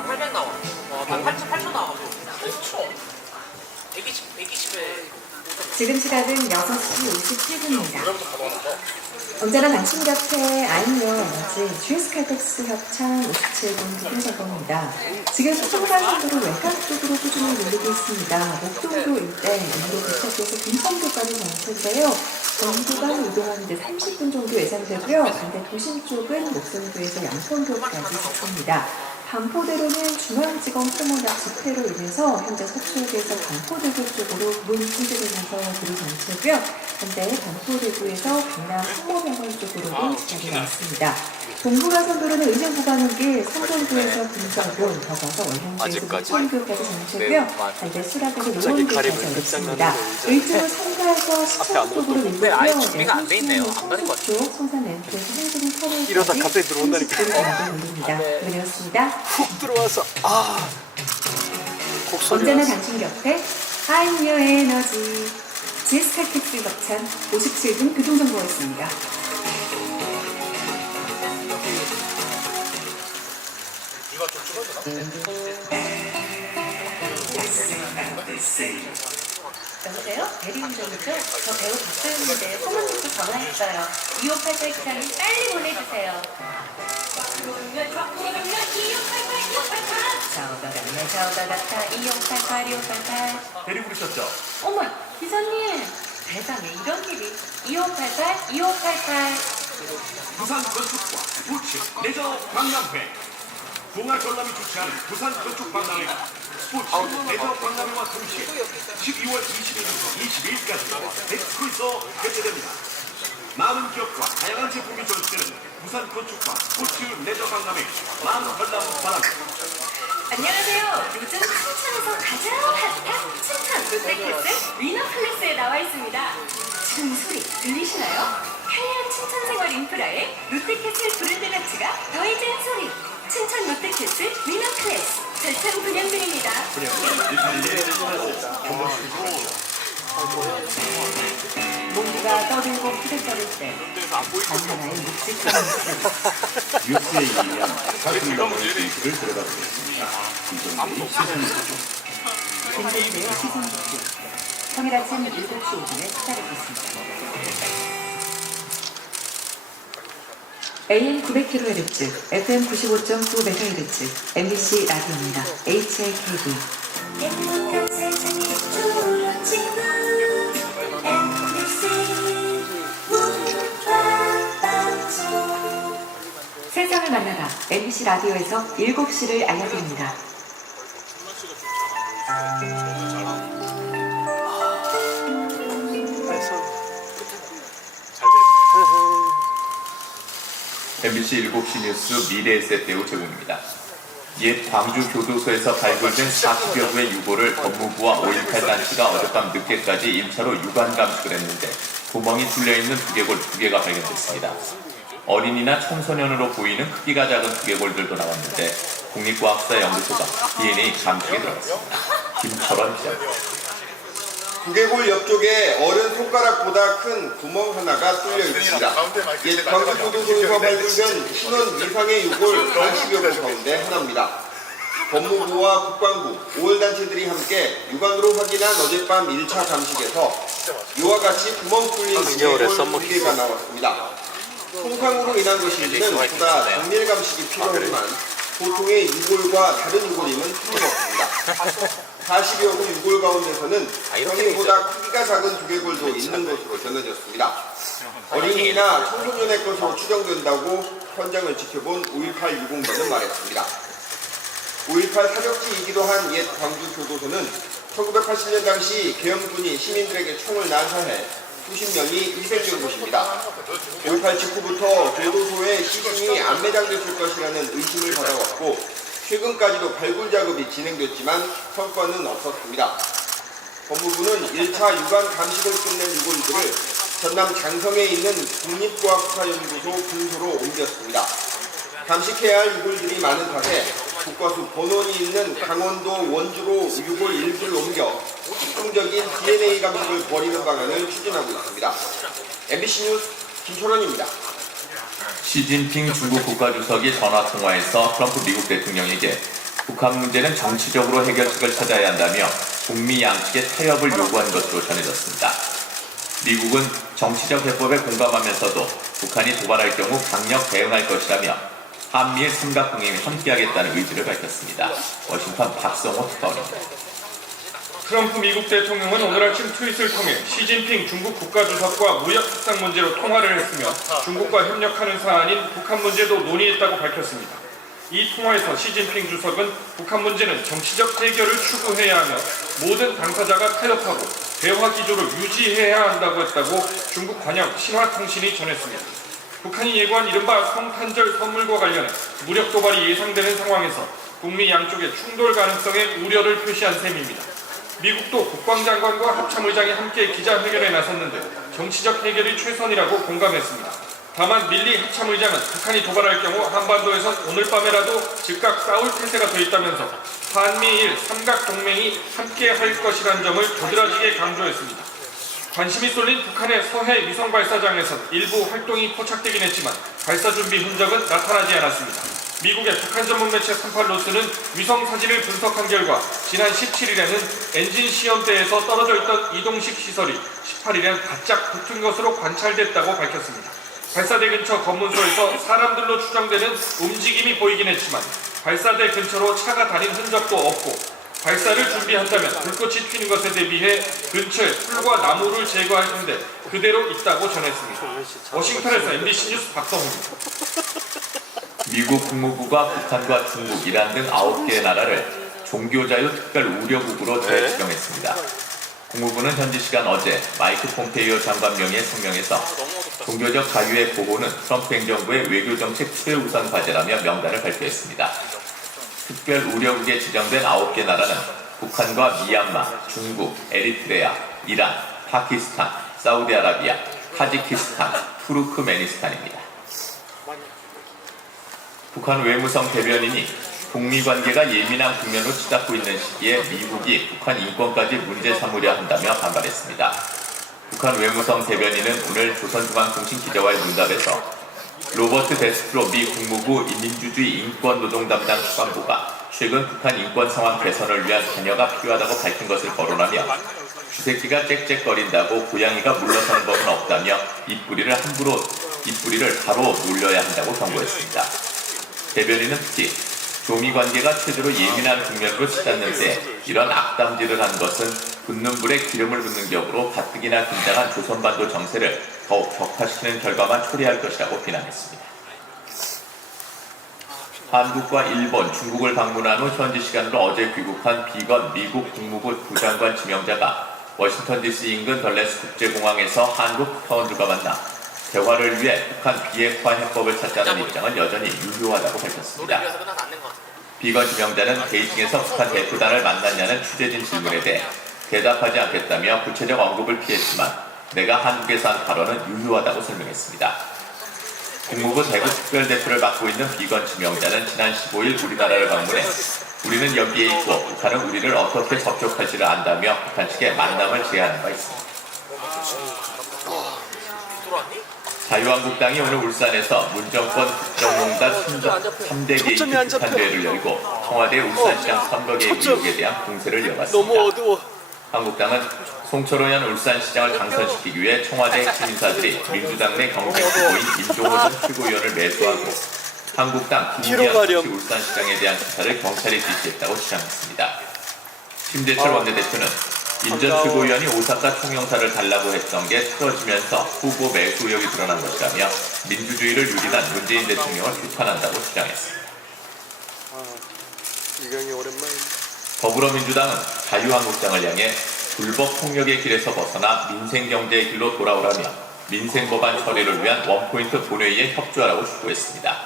막 800 나와. 막 8천 나와. 120에. 지금 시각은 6시 57분입니다. 언제나 당신 곁에 아이유 에너지 GS 칼텍스 협찬 57분 교통사고입니다. 지금 서울간선도로 외곽 쪽으로 꾸준히 밀리고 있습니다. 목동도 일대 인도 부착에서 금성도까지 정체인데요. 정도간 이동하는데 30분 정도 예상되고요. 반대 도심 쪽은 목동도에서 양천도까지 잡힙니다. 반포대로는 중앙지검 소모자 집회로 인해서 현재 서초구에서 반포대교 쪽으로 문 통제되면서 도로 정체고요. 반대 반포대교에서 강남 항모병원 쪽으로도 지각이 나왔습니다. 동부간선도로는 의정 구간길 성동도에서 금정교, 더 가서 원형도에서 무천교까지 정체고요. 반대 수락에서 노원교까지 어렵습니다. 일주로 상가에서 시청도로로 밀리고요. 성수쪽, 성산램프에서 행동 터널까지 이러다 갑자기 들어온다니까. 30km 밀립니다. 그렇습니다. 훅 들어와서 곡소리 언제나 나서. 당신 곁에 I'm your energy GS 칼텍스 협찬 57분 교통정보였습니다. 여보세요? 대리운전이죠? 저 배우 박서연인데 소문듣고 전화했어요. 2588 기사님 빨리 보내주세요. 저거 같아 2588 2588. 대리 부르셨죠? 어머 기사님 세상에 이런 일이 2588 2588. 부산 건축과 스포츠 레저 박람회 동아 전람이 주최하는 부산 건축 박람회가 스포츠 레저 박람회와 동시에 12월 21일부터 22일까지 엑스코에서 개최됩니다. 많은 기업과 다양한 제품이 전시되는 부산 건축과 스포츠 레저 박람회 많은 관람 바랍니다. 안녕하세요. 요즘 춘천에서 가장 핫한 춘천 롯데캐슬 위너플레스에 나와 있습니다. 지금 이 소리 들리시나요? 편리한 춘천 생활 인프라에 롯데캐슬 브랜드 가치가 더해진 소리. 춘천 롯데캐슬 위너플레스 절찬 분양중입니다. 모기가 떠들고 푸들거릴 때 하나의 묵직한 목소리. 뉴스에 의한 가슴을 넘는 뉴스를 들여다보겠습니다. 이정도의 시선이죠. 김대수의 시선집중. 평일 아침 7시 5분에 시작했습니다. AM 900kHz, FM 95.9MHz, MBC 라디오입니다. HLKB. 행복한 세상에 좋은 친구 MBC 문화방송. 세상을 만나다 MBC 라디오에서 7시를 알려드립니다. MBC 7시 뉴스 미래의 세대우 제공입니다. 옛 광주 교도소에서 발굴된 40여 구의 유골을 법무부와 5.18 단체가 어젯밤 늦게까지 1차로 유관 감식을 했는데 구멍이 뚫려있는 두개골 2개가 발견됐습니다. 어린이나 청소년으로 보이는 크기가 작은 두개골들도 나왔는데 국립과학사연구소가 DNA 감식에 들어갔습니다. 김철원 기자입니다. 두개골 옆쪽에 어른 손가락보다 큰 구멍 하나가 뚫려 있습니다. 옛 광주교도소에서 발굴된 신원 미상의 유골 80여 구 가운데 하나입니다. 법무부와 국방부, 5월단체들이 함께 육안으로 확인한 어젯밤 1차 감식에서 이와 같이 구멍 뚫린 두개골 2개가 나왔습니다. 손상으로 인한 것인지는 보다 정밀 감식이 필요하지만 보통의 유골과 다른 유골임은 틀림없습니다. 40여 구 유골 가운데서는 평균보다 크기가 작은 두개골도 있는 것으로 전해졌습니다. 어린이나 청소년의 것으로 추정된다고 현장을 지켜본 5.18 유공자는 말했습니다. 5.18 사격지이기도 한 옛 광주 교도소는 1980년 당시 계엄군이 시민들에게 총을 난사해 수십 명이 희생된 곳입니다. 5.18 직후부터 교도소에 시신이 안 매장됐을 것이라는 의심을 받아왔고 최근까지도 발굴 작업이 진행됐지만 성과는 없었습니다. 법무부는 1차 유관 감식을 끝낸 유골들을 전남 장성에 있는 국립과학수사연구소 분소로 옮겼습니다. 감식해야 할 유골들이 많은 탓에 국과수 본원이 있는 강원도 원주로 유골 일부를 옮겨 집중적인 DNA 감식을 벌이는 방안을 추진하고 있습니다. MBC 뉴스 김철원입니다. 시진핑 중국 국가주석이 전화통화에서 트럼프 미국 대통령에게 북한 문제는 정치적으로 해결책을 찾아야 한다며 북미 양측의 타협을 요구한 것으로 전해졌습니다. 미국은 정치적 해법에 공감하면서도 북한이 도발할 경우 강력 대응할 것이라며 한미일 삼각동맹이 함께하겠다는 의지를 밝혔습니다. 워싱턴 박성호 특파원입니다. 트럼프 미국 대통령은 오늘 아침 트윗을 통해 시진핑 중국 국가주석과 무역 협상 문제로 통화를 했으며 중국과 협력하는 사안인 북한 문제도 논의했다고 밝혔습니다. 이 통화에서 시진핑 주석은 북한 문제는 정치적 해결을 추구해야 하며 모든 당사자가 타협하고 대화 기조를 유지해야 한다고 했다고 중국 관영 신화통신이 전했습니다. 북한이 예고한 이른바 성탄절 선물과 관련해 무력 도발이 예상되는 상황에서 북미 양쪽의 충돌 가능성에 우려를 표시한 셈입니다. 미국도 국방장관과 합참의장이 함께 기자회견에 나섰는데 정치적 해결이 최선이라고 공감했습니다. 다만 밀리 합참의장은 북한이 도발할 경우 한반도에선 오늘 밤에라도 즉각 싸울 태세가 돼 있다면서 한미일 삼각동맹이 함께할 것이라는 점을 도드라지게 강조했습니다. 관심이 쏠린 북한의 서해 위성 발사장에선 일부 활동이 포착되긴 했지만 발사 준비 흔적은 나타나지 않았습니다. 미국의 북한 전문 매체 38노스는 위성 사진을 분석한 결과 지난 17일에는 엔진 시험대에서 떨어져 있던 이동식 시설이 18일엔 바짝 붙은 것으로 관찰됐다고 밝혔습니다. 발사대 근처 검문소에서 사람들로 추정되는 움직임이 보이긴 했지만 발사대 근처로 차가 다닌 흔적도 없고 발사를 준비한다면 불꽃이 튀는 것에 대비해 근처에 풀과 나무를 제거할 텐데 그대로 있다고 전했습니다. 워싱턴에서 MBC 뉴스 박성호입니다. 미국 국무부가 북한과 중국, 이란 등 9개의 나라를 종교자유 특별 우려국으로 재지정했습니다. 국무부는 현지 시간 어제 마이크 폼페이오 장관 명의의 성명에서 종교적 자유의 보호는 트럼프 행정부의 외교정책 최우선 과제라며 명단을 발표했습니다. 특별 우려국에 지정된 9개 나라는 북한과 미얀마, 중국, 에리트레아, 이란, 파키스탄, 사우디아라비아, 타지키스탄, 투르크메니스탄입니다. 북한 외무성 대변인이 북미 관계가 예민한 국면으로 치닫고 있는 시기에 미국이 북한 인권까지 문제 삼으려 한다며 반발했습니다. 북한 외무성 대변인은 오늘 조선중앙통신 기자와의 문답에서 로버트 데스트로 미 국무부 민주주의 인권노동 담당 수반부가 최근 북한 인권 상황 개선을 위한 관여가 필요하다고 밝힌 것을 거론하며 쥐새끼가 짹짹거린다고 고양이가 물러서는 법은 없다며 입뿌리를 바로 놀려야 한다고 경고했습니다. 대변인은 특히 조미 관계가 최대로 예민한 국면으로 치닫는데 이런 악담질을 한 것은 붙는 불에 기름을 붓는 격으로 가뜩이나 긴장한 조선반도 정세를 더욱 격화시키는 결과만 초래할 것이라고 비난했습니다. 한국과 일본, 중국을 방문한 후 현지 시간으로 어제 귀국한 비건 미국 국무부 부장관 지명자가 워싱턴 DC 인근 덜레스 국제공항에서 한국 특파원들과 만나 대화를 위해 북한 비핵화 해법을 찾자는 입장은 여전히 유효하다고 밝혔습니다. 비건 지명자는 베이징에서 북한 대표단을 만났냐는 취재진 질문에 대해 대답하지 않겠다며 구체적 언급을 피했지만 내가 한국에서 한 발언은 유효하다고 설명했습니다. 국무부 대북 특별대표를 맡고 있는 비건 지명자는 지난 15일 우리나라를 방문해 우리는 여기에 있고 북한은 우리를 어떻게 접촉할지를 안다며 북한 측에 만남을 제안한 바 있습니다. 자유한국당이 오늘 울산에서 문정권 국정농단 3대 개입 규탄대회를 열고 청와대 울산시장 선거개입 의혹에 대한 공세를 이어갔습니다. 한국당은 송철호현 울산시장을 당선시키기 위해 청와대 핵심 인사들이 민주당 내 경쟁후보인 임종호 전 최고위원을 매수하고 한국당 김기현 울산시장에 대한 수사를 경찰이 지시했다고 주장했습니다. 심재철 원내대표는 임 전 최고위원이 오사카 총영사를 달라고 했던 게 틀어지면서 후보 매수 의혹이 드러난 것이라며 민주주의를 유린한 문재인 대통령을 비판한다고 주장했습니다. 더불어민주당은 자유한국당을 향해 불법 폭력의 길에서 벗어나 민생경제의 길로 돌아오라며 민생법안 처리를 위한 원포인트 본회의에 협조하라고 촉구했습니다.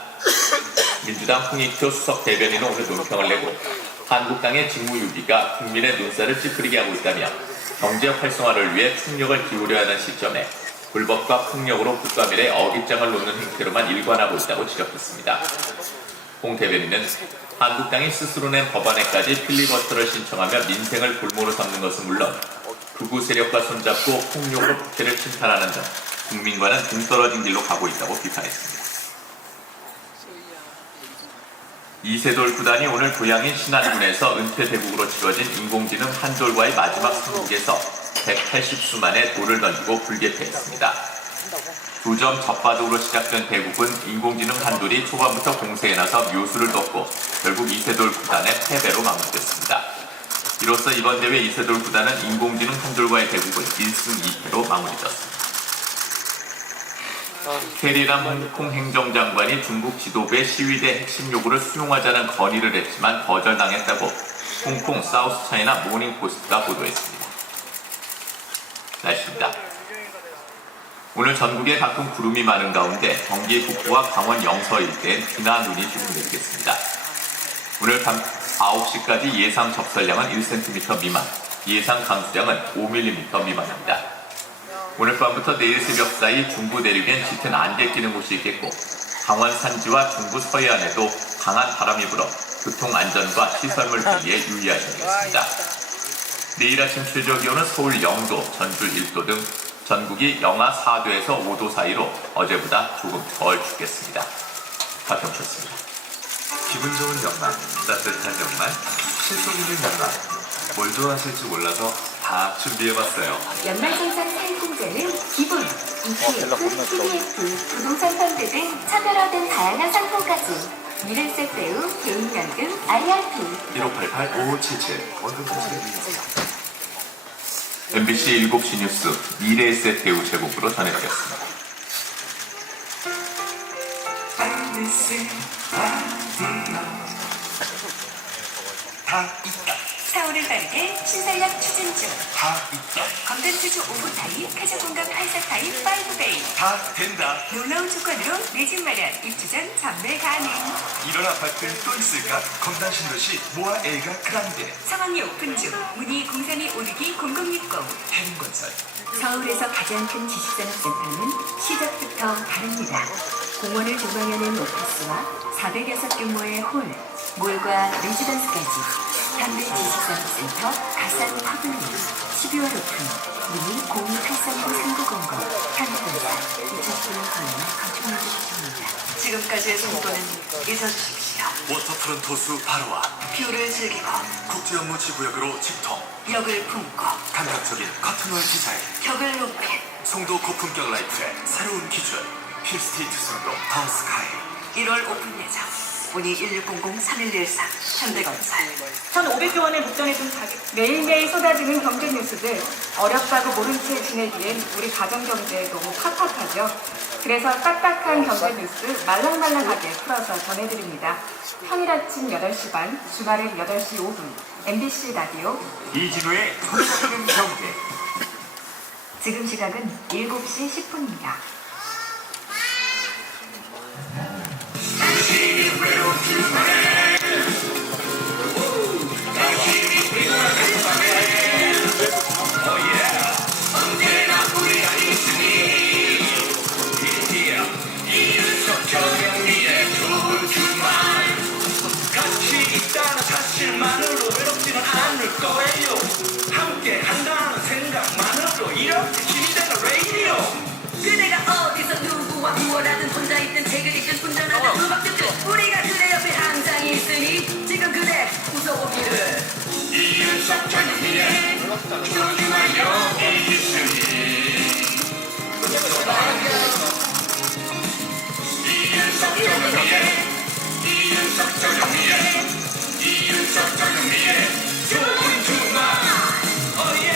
민주당 홍익표 수석 대변인은 오늘 논평을 내고 한국당의 직무유기가 국민의 눈살을 찌푸리게 하고 있다며 경제 활성화를 위해 총력을 기울여야 하는 시점에 불법과 폭력으로 국가밀에 어깃장을 놓는 행태로만 일관하고 있다고 지적했습니다. 홍 대변인은 한국당이 스스로 낸 법안에까지 필리버스터를 신청하며 민생을 볼모로 삼는 것은 물론 극우 세력과 손잡고 폭력으로 국회를 침탈하는 등 국민과는 동떨어진 길로 가고 있다고 비판했습니다. 이세돌 구단이 오늘 고향인 신안군에서 은퇴 대국으로 치러진 인공지능 한돌과의 마지막 상국에서 180수 만에 돌을 던지고 불개패했습니다. 2점 적바둑으로 시작된 대국은 인공지능 한돌이 초반부터 공세에 나서 묘수를 뒀고 결국 이세돌 구단의 패배로 마무리됐습니다. 이로써 이번 대회 이세돌 구단은 인공지능 한돌과의 대국은 1승 2패로 마무리졌습니다. 캐리람 홍콩 행정장관이 중국 지도부의 시위대 핵심 요구를 수용하자는 건의를 했지만 거절당했다고 홍콩 사우스 차이나 모닝포스트가 보도했습니다. 날씨입니다. 오늘 전국에 가끔 구름이 많은 가운데 경기 북부와 강원 영서 일대엔 비나 눈이 조금 내리겠습니다. 오늘 밤 9시까지 예상 적설량은 1cm 미만, 예상 강수량은 5mm 미만입니다. 오늘 밤부터 내일 새벽 사이 중부 내륙엔 짙은 안개 끼는 곳이 있겠고 강원 산지와 중부 서해안에도 강한 바람이 불어 교통안전과 시설물 관리에 유의하셔야겠습니다. 내일 아침 최저 기온은 서울 0도, 전주 1도 등 전국이 영하 4도에서 5도 사이로 어제보다 조금 덜 춥겠습니다. 박경철입니다. 기분 좋은 연말, 따뜻한 연말, 실속 있는 연말. 뭘 좋아하실지 몰라서 다 준비해봤어요. 연말정산 상품제는 기본, ETF, TF, 부동산 펀드 등 차별화된 다양한 상품까지 미래세 배우, 개인연금, IRP 1588-5577 원금 통신해드리겠습니다. MBC 7시 뉴스 미래에셋 대우 제공으로 전해드렸습니다. 4월을 빠르게 신설력 추진 중. 건강주주 5호 타입, 가족공감 8사 타입 5베이. 다 된다. 놀라운 조건으로 내 집 마련, 입주 전 전매 가능. 이런 아파트 또 있을까? 건강 신도시 모아 A가 그란데. 상황이 오픈 중. 문의 03-252 0060. 해림건설. 서울에서 가장 큰 지식산업센터는 시작부터 다릅니다. 공원을 조망하는 오피스와 406 규모의 홀, 몰과 레지던스까지. 현대 지식산업센터 가산 퍼블릭 12월 오픈. 문의 02-839-3900 현대건설 2009년 건축물주 시청입니다. 지금까지의 성과는 잊어주십시오. 워터프론트 호수 바로와 뷰를 즐기고 국제 업무 지구역으로 집통. 역을 품고 감각적인 커튼홀 디자인. 격을 높인 송도 고품격 라이프의 새로운 기준. 힐스테이트 송도 더 스카이. 1월 오픈 예정. 문의 1600-3113 현대건설. 1,500조 원의 목돈에 좀 가격. 매일매일 쏟아지는 경제 뉴스들 어렵다고 모른 채 지내기엔 우리 가정경제 너무 팍팍하죠. 그래서 딱딱한 경제 뉴스 말랑말랑하게 풀어서 전해드립니다. 평일 아침 8시 반, 주말엔 8시 5분 MBC 라디오 이진우의 손쉬는 경제. 지금 시각은 7시 10분입니다. 같이 있다는 사실만으로 외롭지는 않을 거예요. 함께 한다는 생각만으로 이렇게 힘이 되는 라디오. 그대가 어디서 누구와 무엇하든 혼자 있든 책을 읽든 운전하든 음악 듣든 우리가 그대 옆에 항상 있으니 지금 그대 웃어보기를. 이윤석 전영미의 소중한 여기 있으니. 이윤석 전영미의 이윤석 전영미의 이윤석 전영미의 좋은 주말. 오예.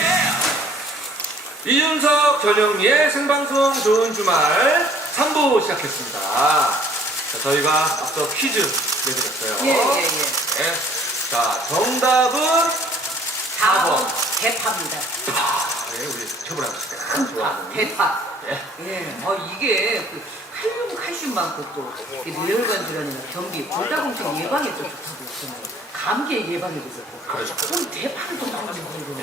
이윤석 전영미의 생방송 좋은 주말 3부 시작했습니다. 자, 저희가 앞서 퀴즈 내드렸어요. 네. 자, 정답은 4번. 대파입니다. 네, 우리 최보라 씨가 좋아하는 대파. 예. 예. 이게 그 칼슘 많고 또 뇌혈관 질환이나 변비, 골다공증 예방에 또 좋다고 했잖아요. 감기에 예방에도 좋고. 그렇죠. 그럼 대파를 좀 먹어요. 예.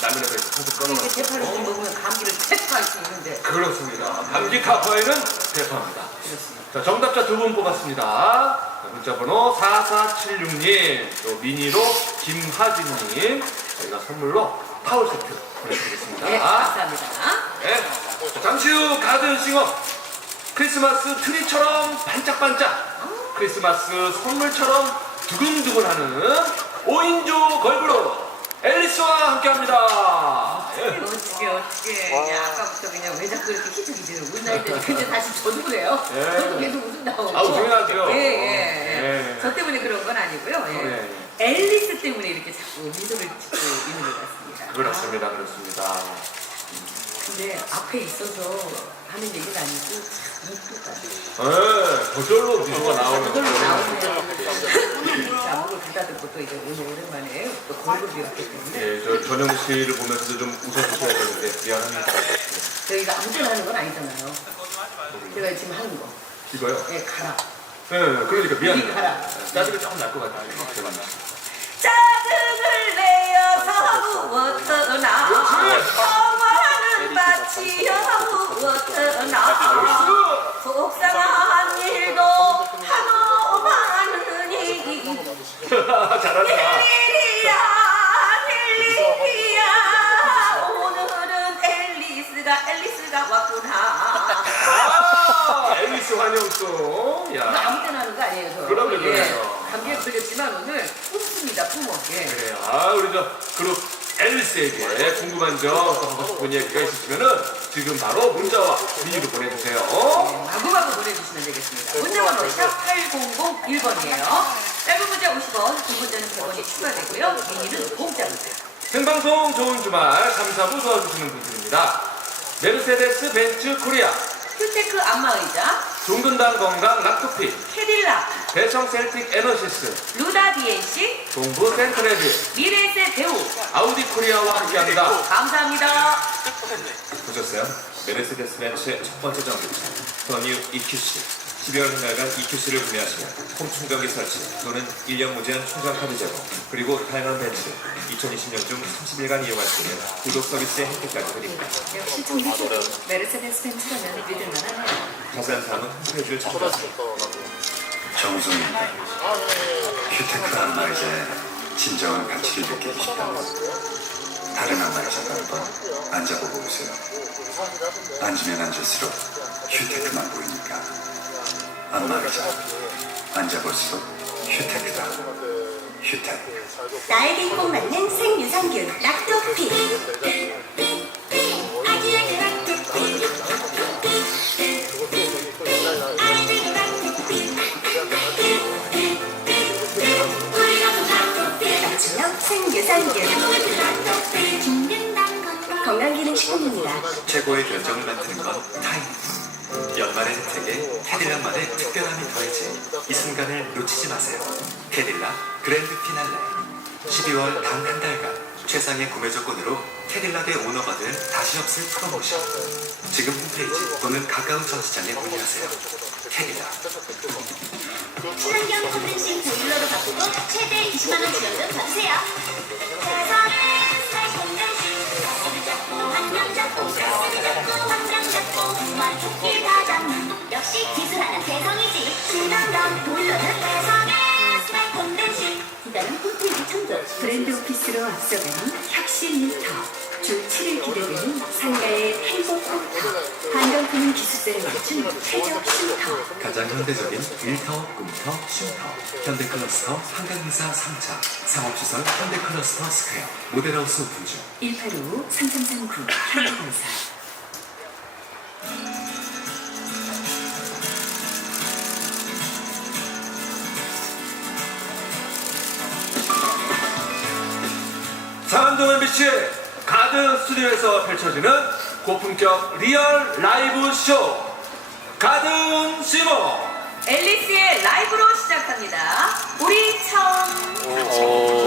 라면에서 이제 한국 이게 꺼내서 대파를 좀 먹으면 감기를 퇴파할 수 있는데. 그렇습니다. 감기 타파에는 대파입니다. 그렇습니다. 자, 정답자 2분 뽑았습니다. 문자번호 4476님, 또 미니로 김하진님, 저희가 선물로 타월 세트 보내드리겠습니다. 네, 감사합니다. 네. 자, 잠시 후 가든싱어 크리스마스 트리처럼 반짝반짝 크리스마스 선물처럼 두근두근하는 5인조 걸그룹 앨리스와 함께합니다. 어떻게. 야, 아까부터 그냥 왜 자꾸 이렇게 기죽이지를 웃나 했더니 근데 다시 저도 그래요. 예. 저도 계속 웃음 나오고. 아우, 당연하죠. 예. 저 때문에 그런 건 아니고요. 예. 네. 앨리스 때문에 이렇게 자꾸 미소를 짓고 있는 것 같습니다. 그렇습니다, 그렇습니다. 근데 앞에 있어서 하는 얘기는 아니고 참 이쁘다. 네, 저절로 미소가 나오는 저절로 거예요. 나오네요. 자, 목을 가다듬고 또 이제 오늘 오랜만에 또 걸그룹이었기 때문에 예, 저 전영구 씨를 보면서도 좀 웃어주셔야 되는데 미안합니다. 저희가 아무 때나 하는 건 아니잖아요. 제가 지금 하는 거. 이거요? 예, 가라. 네, 그러니까 미안해요. 가라. 짜증이 조금 날 것 같아요. 제가. 짜증을 내어서 웃어나 평화는 마치어 웃어나 속상한 일도 하고 많으니 잘한다. 릴리야 오늘은 앨리스가 왔구나. 앨리스 환영송. 이거 야. 아무 때나 하는 거 아니에요, 저. 그럼요. 감기에 걸렸지만 오늘 뿜습니다, 뿜어. 예. 그래요. 아, 우리 저 그룹 앨리스에게 궁금한 점, 또 하고 싶은 얘기가 있으시면은 지금 바로 문자와 미니로 보내주세요. 마구마구 보내주시면 되겠습니다. 문자번호 샵 8001번이에요. 짧은 문자 50원, 긴 문자는 100원이 추가되고요. 미니는 공짜입니다. 생방송 좋은 주말 3, 4부 도와주시는 분들입니다. 메르세데스 벤츠 코리아, 휴테크 안마의자, 종근당 건강 락토피, 캐딜락, 대성 셀틱 에너시스, 루다 DNC, 동부 센트레비, 미래세 배우. 아우디 코리아와 함께합니다. 감사합니다. 보셨어요? 메르세데스 벤츠의 첫 번째 전기차 더뉴 EQC 12월 한 달간 EQC를 구매하시면 홈 충전기 설치 또는 1년 무제한 충전카드 제공 그리고 다양한 벤츠 2020년 중 30일간 이용할 수 있는 구독 서비스의 혜택까지 드립니다. 역시 정기적으로 메르세데스 벤츠라면 믿을만하네요. 자세한 사항은 홈페이지를 찾아주세요. 정우성입니다. 휴테크 안마의자의 진정한 가치를 느끼고 싶다면 다른 안마의자가 한번 앉아보고 오세요. 앉으면 앉을수록 휴테크만 보이니까 안마의자 앉아볼수록 휴테크다. 휴테크. 나에게 꼭 맞는 생유산균 락토피. 아기에게 락토피. 아이들도 락토피. 우리가도 락토피. 맞춤형 생유산균. 건강기능식품입니다. 최고의 결정을 만드는 건 타임. 연말의 혜택에 캐딜락만의 특별함이 더해진 이 순간을 놓치지 마세요. 캐딜락 그랜드 피날레 12월 단 한 달간 최상의 구매 조건으로 캐딜락의 오너가 된 다시 없을 프로모션. 지금 홈페이지 또는 가까운 전시장에 문의하세요. 캐딜락. 친환경 컨덴싱 보일러로 바꾸고 최대 20만원 지원금 받으세요. 세상에 살 컨덴싱 환경 잡고 가슴 잡고 환경 잡고 만족기 다 잡는 역시 기술 하나 대성이지. 친환경 보일러는 세상에 살 컨덴싱. 이달은 홈페이지 첨부. 브랜드 오피스로 앞서가는 혁신 일터. 주 7일 기대되는 상가의 행복 공터. 환경품인 기술세를 맞춘 최적 쉼터. 가장 현대적인 1터, 꿈터, 쉼터 현대클러스터 한강미사 3차 상업시설 현대클러스터 스퀘어 모델하우스 오픈 중 185-3339 현대공사. 상암동 MBC 가든 스튜디오에서 펼쳐지는 고품격 리얼 라이브 쇼 가든 시모. 앨리스의 라이브로 시작합니다. 우리 처음.